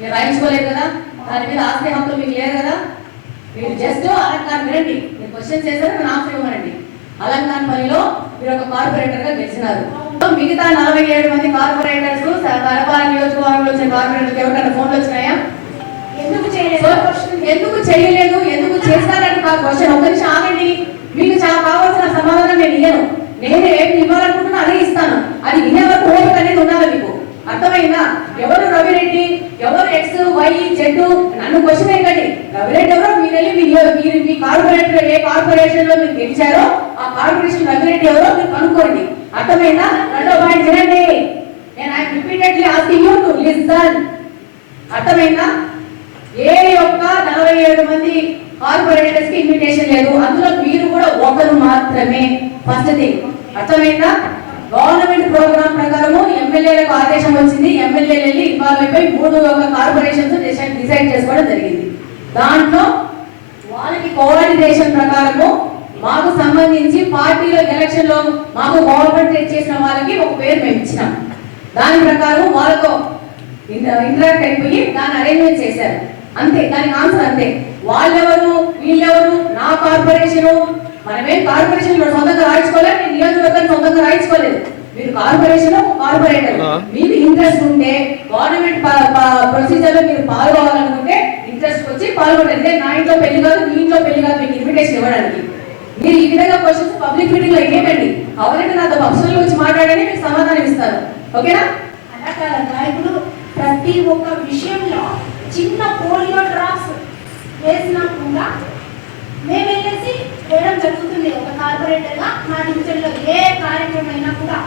మీరు రాయించుకోలేదు కదా? దాని మీద ఆస్తి హక్కులు మీకు లేదు కదా? మీరు జస్ట్ అలంకారం వినండి. మీరు క్వశ్చన్ చేశారు నేను ఆన్సర్ ఇవ్వమనండి అలంకారం పనిలో మీరు ఒక కార్పొరేటర్గా గెలిచినారు. మిగతా నలభై ఏడు మంది కార్పొరేటర్స్ కడప నియోజకవర్గంలో వచ్చిన కార్పొరేటర్స్ ఎవరికైనా ఫోన్లు వచ్చినాయా? ఎందుకు చేయలేదు? ఎందుకు చేయలేదు? ఎందుకు చేస్తారని కాదు. క్వశ్చన్ ఒక నిమిషం ఆగండి. మీకు చాలా కావాల్సిన సమాధానం నేను ఇయ్యను. నేను ఏమి ఇవ్వాలనుకుంటున్నా అదే ఇస్తాను. అది వినే వరకు ఓపిక అనేది ఉండాలి మీకు. అర్థమైందా ఎవరు రవిరెడ్డి ఎవరు ఎక్స్ వై జెడ్ నన్ను క్వశ్చన్ ఏంటండి రెగ్యులేటర్ ఎవరో? మీరు వెళ్ళి మీరు మీ కార్పొరేటర్ ఏ కార్పొరేషన్లో మీరు గెలిచారో ఆ కార్పొరేషన్ రెగ్యులేటర్ ఎవరో మీరు కనుక్కోండి. అర్థమైనా రెండో పాయింట్ వినండి. నేను I repeatedly asking you to listen. అర్థమైనా ఏ యొక్క నలభై ఏడు మంది కార్పొరేటర్స్కి ఇన్విటేషన్ లేదు. అందులో మీరు కూడా ఒకరు మాత్రమే. ఫస్ట్ థింగ్ అర్థమైందా? గవర్నమెంట్ ప్రోగ్రామ్ వెళ్ళి మూడు ఒక కార్పొరేషన్స్ డిసైడ్ చేసుకోవడం జరిగింది. దాంట్లో వాళ్ళకి కోఆర్డినేషన్ ప్రకారము మాకు సంబంధించి పార్టీలో ఎలక్షన్లో మాకు గవర్నమెంట్ చేసిన వాళ్ళకి ఒక పేరు మేము ఇచ్చినాం. దాని ప్రకారం వాళ్ళతో ఇంటరాక్ట్ అయిపోయి దాన్ని అరేంజ్మెంట్ చేశారు. అంతే దానికి ఆన్సర్ అంతే. వాళ్ళెవరు వీళ్ళెవరు నా కార్పొరేషను మనమేం కార్పొరేషన్ సొంతంగా రాయించుకోలేదు నేను నియోజకవర్గాన్ని సొంతంగా రాయించుకోలేదు. మీరు కార్పొరేషన్ కార్పొరేటర్. మీకు ఇంట్రెస్ట్ ఉంటే గవర్నమెంట్ ప్రొసీజర్లో మీరు పాల్గొనాలనుకుంటే ఇంట్రెస్ట్ వచ్చి పాల్గొనండి నా ఇంట్లో పెళ్ళి కాదు మీ ఇంట్లో పెళ్ళి కాదు మీకు ఇన్విటేషన్ ఇవ్వడానికి. మీరు ఈ విధంగా క్వశ్చన్స్ పబ్లిక్ మీటింగ్లో ఇవ్వండి కావాలంటే నాతో పర్సనల్ వచ్చి మాట్లాడని మీకు సమాధానం ఇస్తారు ఓకేనా? అలా కాదమ్మా ఇప్పుడు ప్రతి ఒక్క విషయంలో చిన్న పోలియో డ్రాప్స్ వేసినా కూడా మేము వెళ్ళేసి వేయడం జరుగుతుంది ఒక కార్పొరేటర్గా మా డివిజన్లో ఏ కార్యక్రమం అయినా కూడా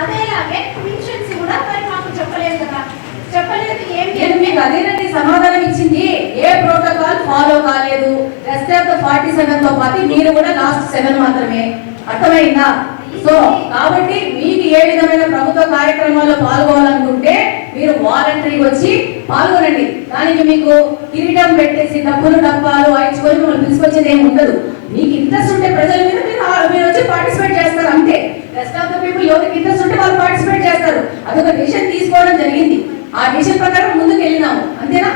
అదేలాగే పెన్షన్స్ కూడా మరి మాకు చెప్పలేదు కదా. చెప్పలేదు ఏం నేను మీకు అదేనండి సమాధానం ఇచ్చింది. ఏ ప్రోటోకాల్ ఫాలో కాలేదు. రెస్ట్ ఆఫ్ ద ఫార్టీ సెవెన్తో పాటు మీరు కూడా లాస్ట్ సెవెన్ మాత్రమే. అర్థమైందా? సో కాబట్టి మీకు ఏ విధమైన ప్రభుత్వ కార్యక్రమాల్లో పాల్గొనాలనుకుంటే మీరు వాలంటరీ వచ్చి పాల్గొనండి. దానికి మీకు కిరీటం పెట్టేసి డబ్బులు డబ్బాలు వాయించుకొని మిమ్మల్ని పిలుచుకొచ్చేది ఏమి ఉండదు. మీకు ఇంట్రెస్ట్ ఉంటే ప్రజల మీద మీరు మీరు వచ్చి పార్టిసిపేట్ చేస్తారు అంతే రెస్ట్ ఆఫ్ ద పీపుల్ ఎవరికి ఇంట్రెస్ట్ ఉంటే వాళ్ళు పార్టిసిపేట్ ఒక డిసిషన్ తీసుకోవడం జరిగింది. ఆ డిసిషన్ ప్రకారం ముందుకు వెళ్ళినాము. అంతేనా?